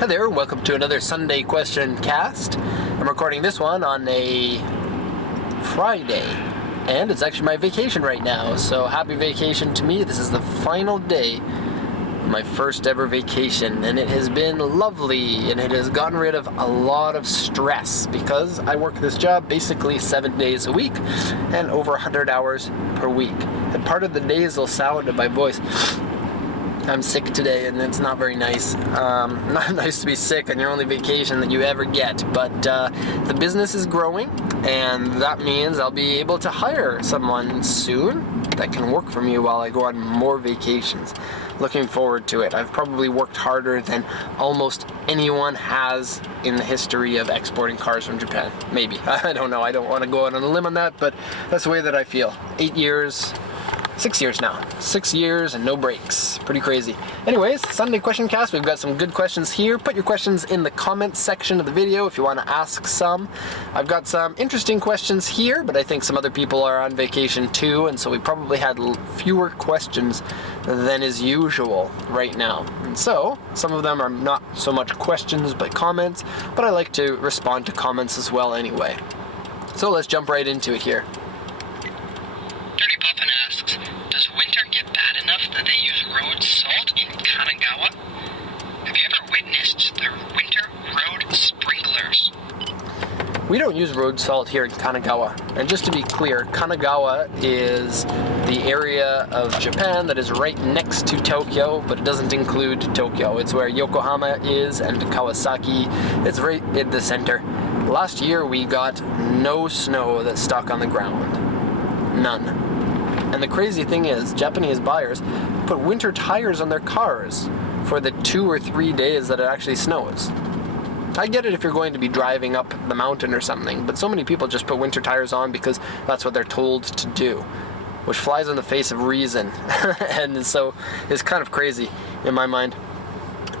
Hi there, welcome to another Sunday Question Cast. I'm recording this one on a Friday, and it's actually my vacation right now, so happy vacation to me. This is the final day of my first ever vacation, and it has been lovely, and it has gotten rid of a lot of stress, because I work this job basically 7 days a week, and over 100 hours per week. And part of the nasal sound of my voice, I'm sick today, and it's not very nice. Not nice to be sick on your only vacation that you ever get, but the business is growing, and that means I'll be able to hire someone soon that can work for me while I go on more vacations. Looking forward to it. I've probably worked harder than almost anyone has in the history of exporting cars from Japan. Maybe. I don't know. I don't want to go out on a limb on that, but that's the way that I feel. 6 years now. 6 years and no breaks. Pretty crazy. Anyways, Sunday Question Cast. We've got some good questions here. Put your questions in the comments section of the video if you want to ask some. I've got some interesting questions here, but I think some other people are on vacation too, and so we probably had fewer questions than is usual right now. And so, some of them are not so much questions but comments, but I like to respond to comments as well anyway. So let's jump right into it here. Does winter get bad enough that they use road salt in Kanagawa? Have you ever witnessed their winter road sprinklers? We don't use road salt here in Kanagawa. And just to be clear, Kanagawa is the area of Japan that is right next to Tokyo, but it doesn't include Tokyo. It's where Yokohama is and Kawasaki. It's right in the center. Last year we got no snow that stuck on the ground. None. And the crazy thing is, Japanese buyers put winter tires on their cars for the 2 or 3 days that it actually snows. I get it if you're going to be driving up the mountain or something, but so many people just put winter tires on because that's what they're told to do, which flies in the face of reason. And so it's kind of crazy in my mind.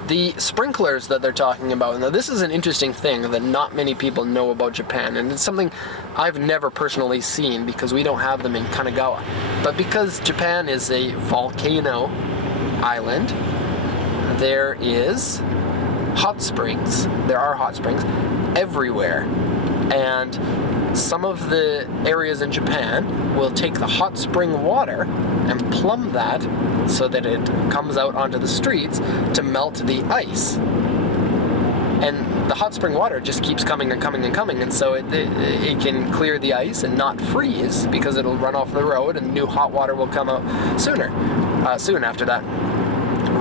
The sprinklers that they're talking about, now this is an interesting thing that not many people know about Japan, and it's something I've never personally seen because we don't have them in Kanagawa. But because Japan is a volcano island, there is hot springs. There are hot springs everywhere. And some of the areas in Japan will take the hot spring water and plumb that so that it comes out onto the streets to melt the ice. And the hot spring water just keeps coming and coming and coming, and so it can clear the ice and not freeze because it'll run off the road and new hot water will come out soon after that.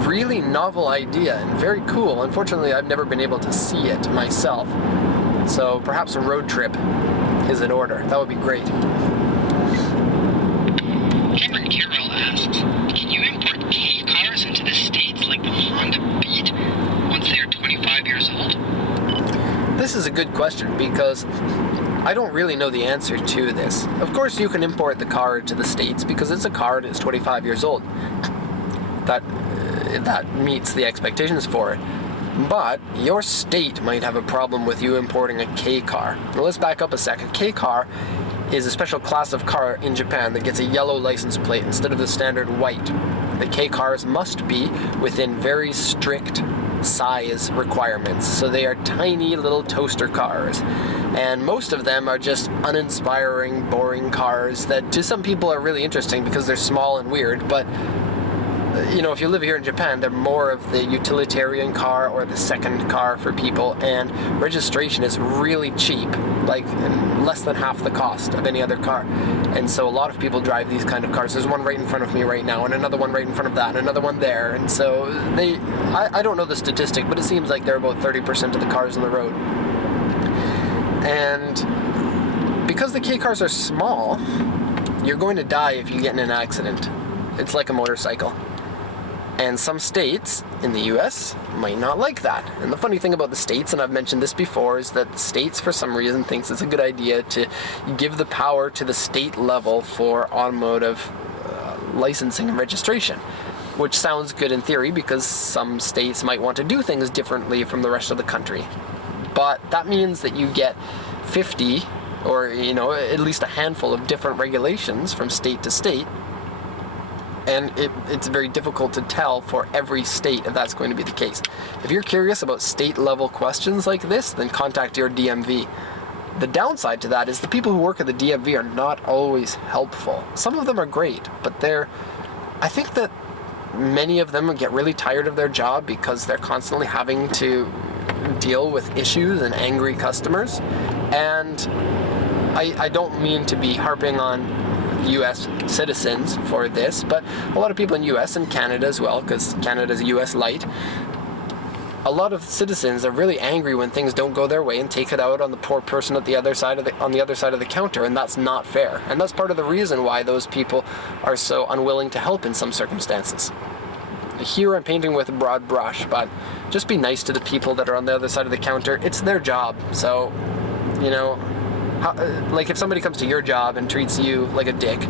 Really novel idea and very cool. Unfortunately, I've never been able to see it myself, so perhaps a road trip is in order. That would be great. Cameron Carroll asks, can you import K cars into the States like the Honda Beat once they are 25 years old? This is a good question because I don't really know the answer to this. Of course, you can import the car to the States because it's a car that is 25 years old. That meets the expectations for it. But your state might have a problem with you importing a K car. Now let's back up a second. K car is a special class of car in Japan that gets a yellow license plate instead of the standard white. The K cars must be within very strict size requirements. So they are tiny little toaster cars. And most of them are just uninspiring, boring cars that to some people are really interesting because they're small and weird, but you know, if you live here in Japan, they're more of the utilitarian car or the second car for people, and registration is really cheap, like less than half the cost of any other car. And so a lot of people drive these kind of cars. There's one right in front of me right now, and another one right in front of that, and another one there. And so I don't know the statistic, but it seems like they're about 30% of the cars on the road. And because the K cars are small, you're going to die if you get in an accident. It's like a motorcycle. And some states in the US might not like that. And the funny thing about the states, and I've mentioned this before, is that the states for some reason thinks it's a good idea to give the power to the state level for automotive licensing and registration, which sounds good in theory because some states might want to do things differently from the rest of the country. But that means that you get 50 or, you know, at least a handful of different regulations from state to state. And it's very difficult to tell for every state if that's going to be the case. If you're curious about state-level questions like this, then contact your DMV. The downside to that is the people who work at the DMV are not always helpful. Some of them are great, but I think that many of them get really tired of their job because they're constantly having to deal with issues and angry customers. And I don't mean to be harping on U.S. citizens for this, but a lot of people in U.S. and Canada as well, because Canada's U.S. light, a lot of citizens are really angry when things don't go their way and take it out on the poor person at the other side of the counter, and that's not fair. And that's part of the reason why those people are so unwilling to help in some circumstances. Here I'm painting with a broad brush, but just be nice to the people that are on the other side of the counter. It's their job, so, you know, like if somebody comes to your job and treats you like a dick,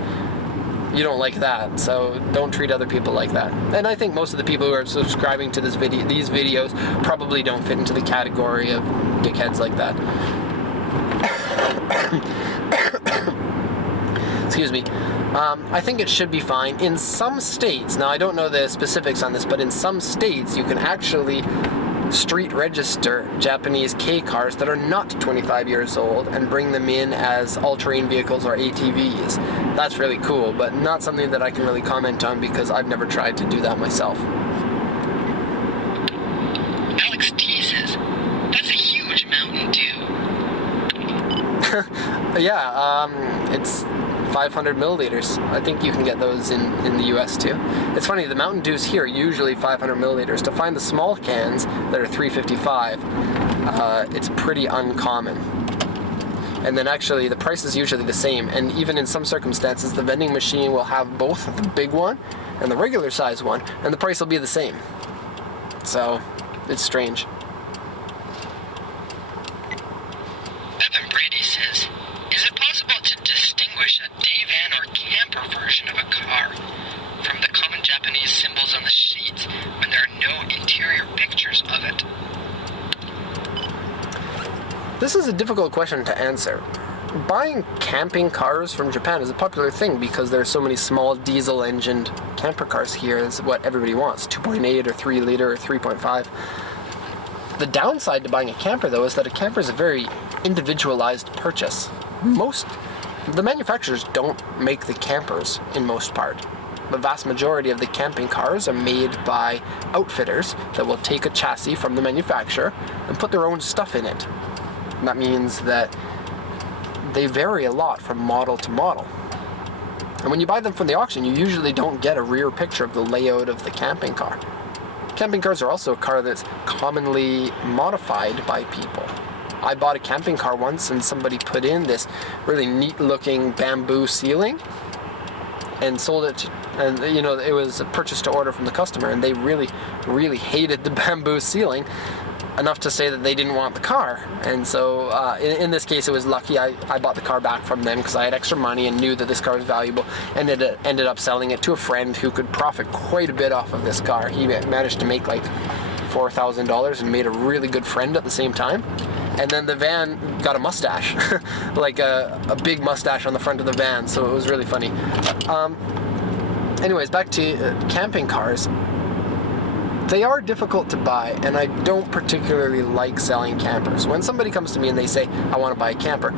you don't like that, so don't treat other people like that. And I think most of the people who are subscribing to these videos probably don't fit into the category of dickheads like that. Excuse me. I think it should be fine. In some states, now I don't know the specifics on this, but in some states you can actually street register Japanese K cars that are not 25 years old and bring them in as all-terrain vehicles or ATVs. That's really cool, but not something that I can really comment on because I've never tried to do that myself. Alex teases. That's a huge Mountain Dew. Yeah, it's 500 milliliters. I think you can get those in the US too. It's funny, the Mountain Dews here are usually 500 milliliters. To find the small cans that are 355, it's pretty uncommon. And then actually the price is usually the same, and even in some circumstances the vending machine will have both the big one and the regular size one, and the price will be the same. So it's strange. Evan Brady says, is it possible to distinguish a day van or camper version of a car from the common Japanese symbols on the sheets when there are no interior pictures of it? This is a difficult question to answer. Buying camping cars from Japan is a popular thing because there are so many small diesel-engined camper cars here. Is what everybody wants, 2.8 or 3 liter or 3.5. The downside to buying a camper, though, is that a camper is a very individualized purchase. The manufacturers don't make the campers in most part. The vast majority of the camping cars are made by outfitters that will take a chassis from the manufacturer and put their own stuff in it. And that means that they vary a lot from model to model. And when you buy them from the auction, you usually don't get a rear picture of the layout of the camping car. Camping cars are also a car that's commonly modified by people. I bought a camping car once and somebody put in this really neat looking bamboo ceiling and sold it, and you know, it was a purchase to order from the customer, and they really hated the bamboo ceiling enough to say that they didn't want the car. And so in this case it was lucky I bought the car back from them because I had extra money and knew that this car was valuable, and ended up selling it to a friend who could profit quite a bit off of this car. He managed to make like $4,000 and made a really good friend at the same time. And then the van got a mustache, like a big mustache on the front of the van, so it was really funny. Anyways, back to camping cars. They are difficult to buy, and I don't particularly like selling campers. When somebody comes to me and they say, I want to buy a camper,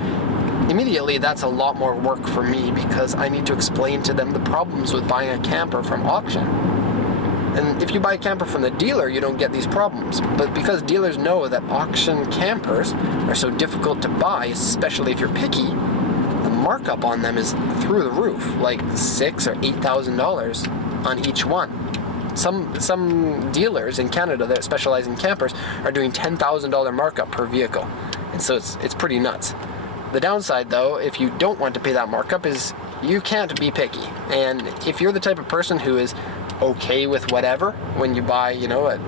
immediately that's a lot more work for me because I need to explain to them the problems with buying a camper from auction. And if you buy a camper from the dealer, you don't get these problems. But because dealers know that auction campers are so difficult to buy, especially if you're picky, the markup on them is through the roof, like $6,000 or $8,000 on each one. Some dealers in Canada that specialize in campers are doing $10,000 markup per vehicle, and so it's pretty nuts. The downside, though, if you don't want to pay that markup, is you can't be picky. And if you're the type of person who is okay with whatever when you buy, you know, an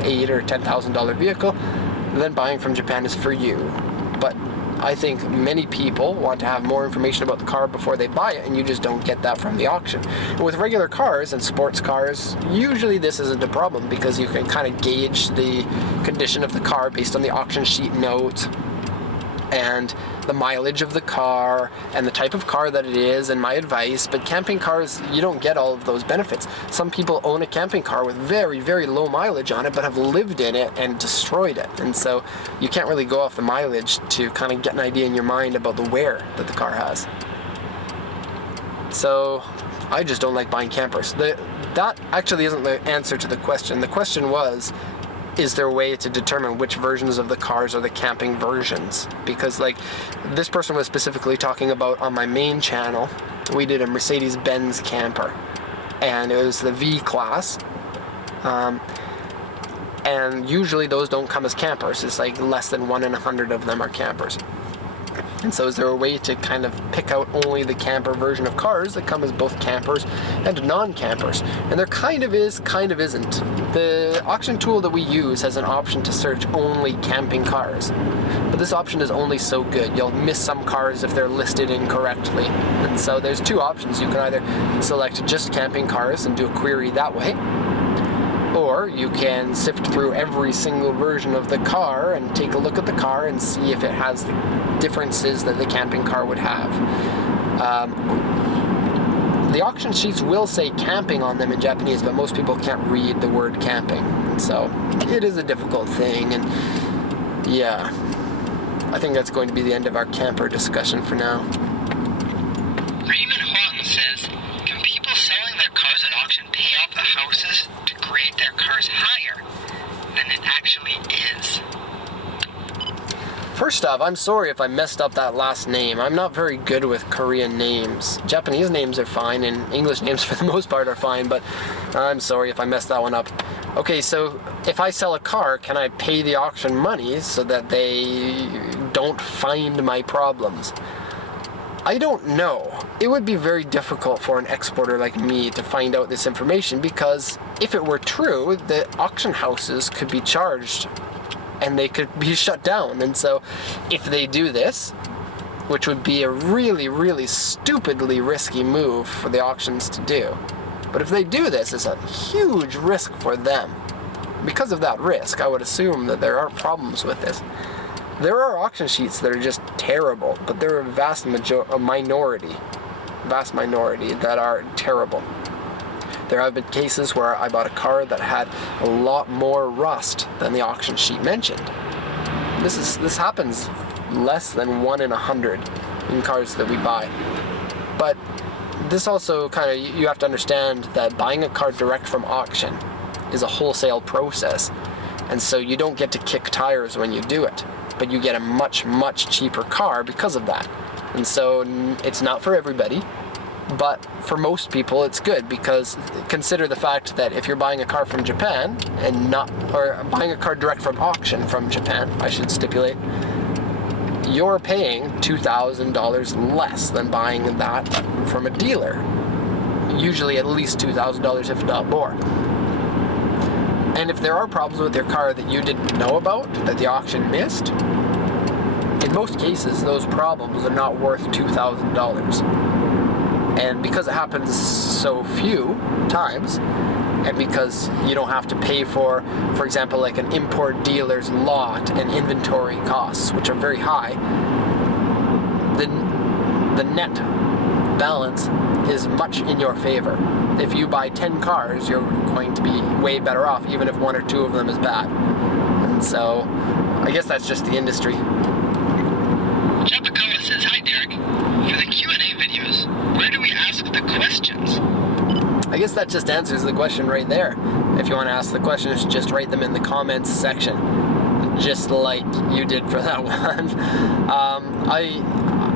$8,000 or $10,000 vehicle, then buying from Japan is for you. But I think many people want to have more information about the car before they buy it, and you just don't get that from the auction. And with regular cars and sports cars, usually this isn't a problem because you can kind of gauge the condition of the car based on the auction sheet notes, and the mileage of the car and the type of car that it is and my advice. But camping cars, you don't get all of those benefits. Some people own a camping car with very, very low mileage on it, but have lived in it and destroyed it. And so you can't really go off the mileage to kind of get an idea in your mind about the wear that the car has. So I just don't like buying campers. That actually isn't the answer to the question. The question was, is there a way to determine which versions of the cars are the camping versions? Because like this person was specifically talking about on my main channel, we did a Mercedes-Benz camper, and it was the V class. And usually those don't come as campers. It's like less than 1 in 100 of them are campers. And so is there a way to kind of pick out only the camper version of cars that come as both campers and non-campers? And there kind of is, kind of isn't. The auction tool that we use has an option to search only camping cars. But this option is only so good. You'll miss some cars if they're listed incorrectly. And so there's two options. You can either select just camping cars and do a query that way, or you can sift through every single version of the car and take a look at the car and see if it has the differences that the camping car would have. The auction sheets will say camping on them in Japanese, but most people can't read the word camping. So it is a difficult thing, and yeah, I think that's going to be the end of our camper discussion for now. Raymond Huang says, can people selling their cars at auction pay off the houses to grade their cars higher than it actually is? First off, I'm sorry if I messed up that last name. I'm not very good with Korean names. Japanese names are fine, and English names for the most part are fine, but I'm sorry if I messed that one up. Okay, so if I sell a car, can I pay the auction money so that they don't find my problems? I don't know. It would be very difficult for an exporter like me to find out this information, because if it were true, the auction houses could be charged and they could be shut down. And so if they do this, which would be a really, really stupidly risky move for the auctions to do, but if they do this, it's a huge risk for them. Because of that risk, I would assume that there are problems with this. There are auction sheets that are just terrible, but there are a vast minority that are terrible. There have been cases where I bought a car that had a lot more rust than the auction sheet mentioned. This happens less than 1 in 100 in cars that we buy. But this also kind of, you have to understand that buying a car direct from auction is a wholesale process. And so you don't get to kick tires when you do it, but you get a much, much cheaper car because of that. And so it's not for everybody, but for most people it's good, because consider the fact that if you're buying a car from Japan or buying a car direct from auction from Japan, I should stipulate, you're paying $2,000 less than buying that from a dealer. Usually at least $2,000, if not more. And if there are problems with your car that you didn't know about, that the auction missed, in most cases those problems are not worth $2,000. And because it happens so few times, and because you don't have to pay for example, like an import dealer's lot and inventory costs, which are very high, the net balance is much in your favor. If you buy 10 cars, you're going to be way better off, even if 1 or 2 of them is bad. And so I guess that's just the industry. Japakawa says, hi Derek. For the Q&A videos, where do we ask the questions? I guess that just answers the question right there. If you want to ask the questions, just write them in the comments section, just like you did for that one.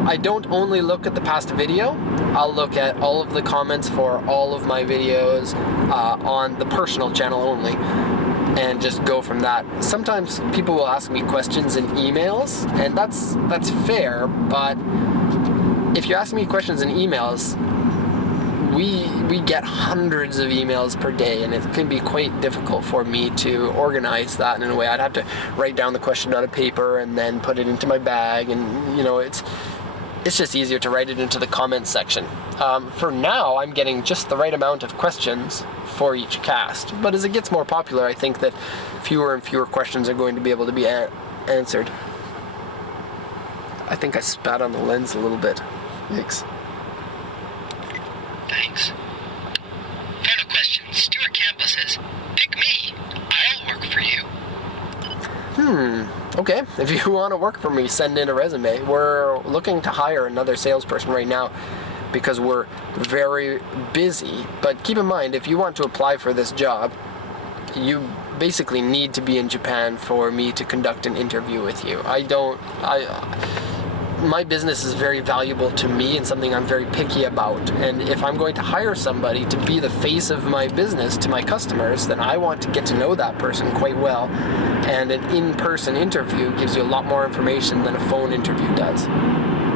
I don't only look at the past video. I'll look at all of the comments for all of my videos on the personal channel only, and just go from that. Sometimes people will ask me questions in emails, and that's fair, but if you ask me questions in emails, we get hundreds of emails per day, and it can be quite difficult for me to organize that in a way. I'd have to write down the question on a paper and then put it into my bag, and you know, it's just easier to write it into the comments section. For now, I'm getting just the right amount of questions for each cast, but as it gets more popular, I think that fewer and fewer questions are going to be able to be answered. I think I spat on the lens a little bit. Yikes. Thanks. Final question. Stuart Campbell says, pick me. I'll work for you. Okay, if you want to work for me, send in a resume. We're looking to hire another salesperson right now because we're very busy. But keep in mind, if you want to apply for this job, you basically need to be in Japan for me to conduct an interview with you. My business is very valuable to me and something I'm very picky about. And if I'm going to hire somebody to be the face of my business to my customers, then I want to get to know that person quite well. And an in-person interview gives you a lot more information than a phone interview does.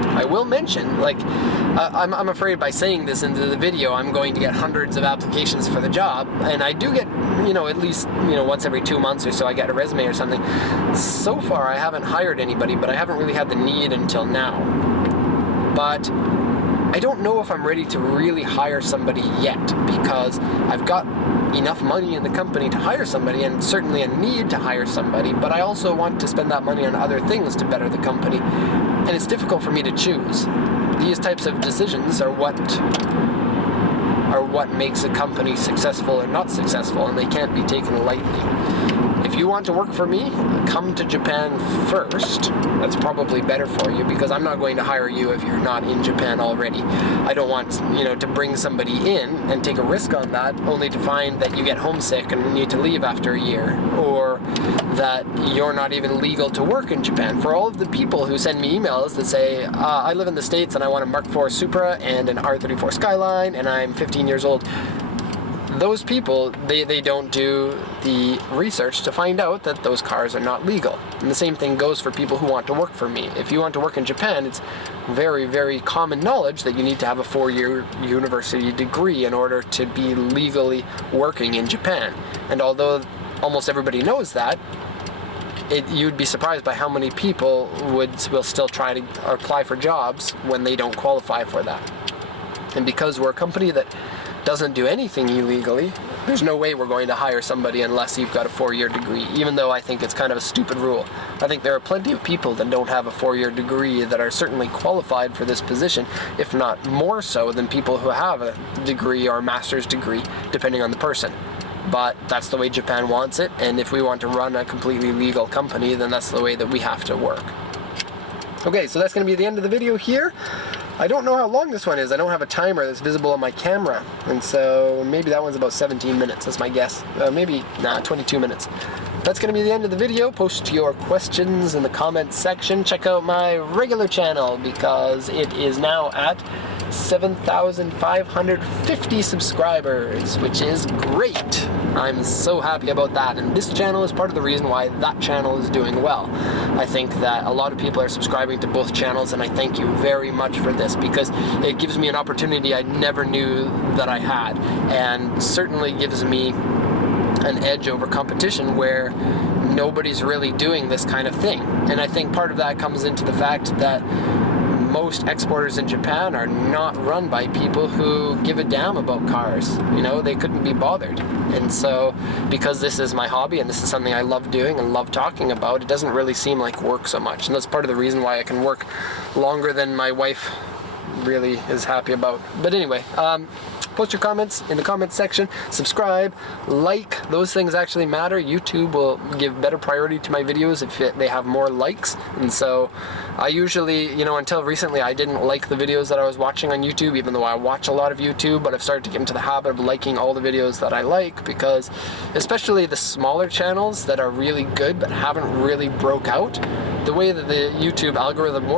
I will mention, I'm afraid by saying this into the video, I'm going to get hundreds of applications for the job, and I do get, at least, once every 2 months or so I get a resume or something. So far, I haven't hired anybody, but I haven't really had the need until now. But I don't know if I'm ready to really hire somebody yet, because I've got enough money in the company to hire somebody, and certainly a need to hire somebody, but I also want to spend that money on other things to better the company. And it's difficult for me to choose. These types of decisions are what makes a company successful or not successful, and they can't be taken lightly. If you want to work for me, come to Japan first. That's probably better for you, because I'm not going to hire you if you're not in Japan already. I don't want, to bring somebody in and take a risk on that only to find that you get homesick and need to leave after a year, or that you're not even legal to work in Japan. For all of the people who send me emails that say, I live in the States and I want a Mark IV Supra and an R34 Skyline and I'm 15 years old, those people, they don't do the research to find out that those cars are not legal. And the same thing goes for people who want to work for me. If you want to work in Japan, it's very, very common knowledge that you need to have a 4-year university degree in order to be legally working in Japan. And although almost everybody knows that, you'd be surprised by how many people will still try to apply for jobs when they don't qualify for that. And because we're a company that doesn't do anything illegally, there's no way we're going to hire somebody unless you've got a 4-year degree, even though I think it's kind of a stupid rule. I think there are plenty of people that don't have a 4-year degree that are certainly qualified for this position, if not more so than people who have a degree or a master's degree, depending on the person. But that's the way Japan wants it, and if we want to run a completely legal company, then that's the way that we have to work. Okay, so that's going to be the end of the video here. I don't know how long this one is. I don't have a timer that's visible on my camera, and so maybe that one's about 17 minutes, that's my guess. 22 minutes. That's going to be the end of the video. Post your questions in the comments section. Check out my regular channel, because it is now at 7,550 subscribers, which is great. I'm so happy about that, and this channel is part of the reason why that channel is doing well. I think that a lot of people are subscribing to both channels, and I thank you very much for this, because it gives me an opportunity I never knew that I had, and certainly gives me an edge over competition where nobody's really doing this kind of thing. And I think part of that comes into the fact that most exporters in Japan are not run by people who give a damn about cars. They couldn't be bothered. And so, because this is my hobby and this is something I love doing and love talking about, it doesn't really seem like work so much. And that's part of the reason why I can work longer than my wife really is happy about. But anyway, post your comments in the comments section, subscribe, like, those things actually matter. YouTube will give better priority to my videos if they have more likes, and so I usually, until recently I didn't like the videos that I was watching on YouTube, even though I watch a lot of YouTube, but I've started to get into the habit of liking all the videos that I like, because especially the smaller channels that are really good but haven't really broke out, the way that the YouTube algorithm works,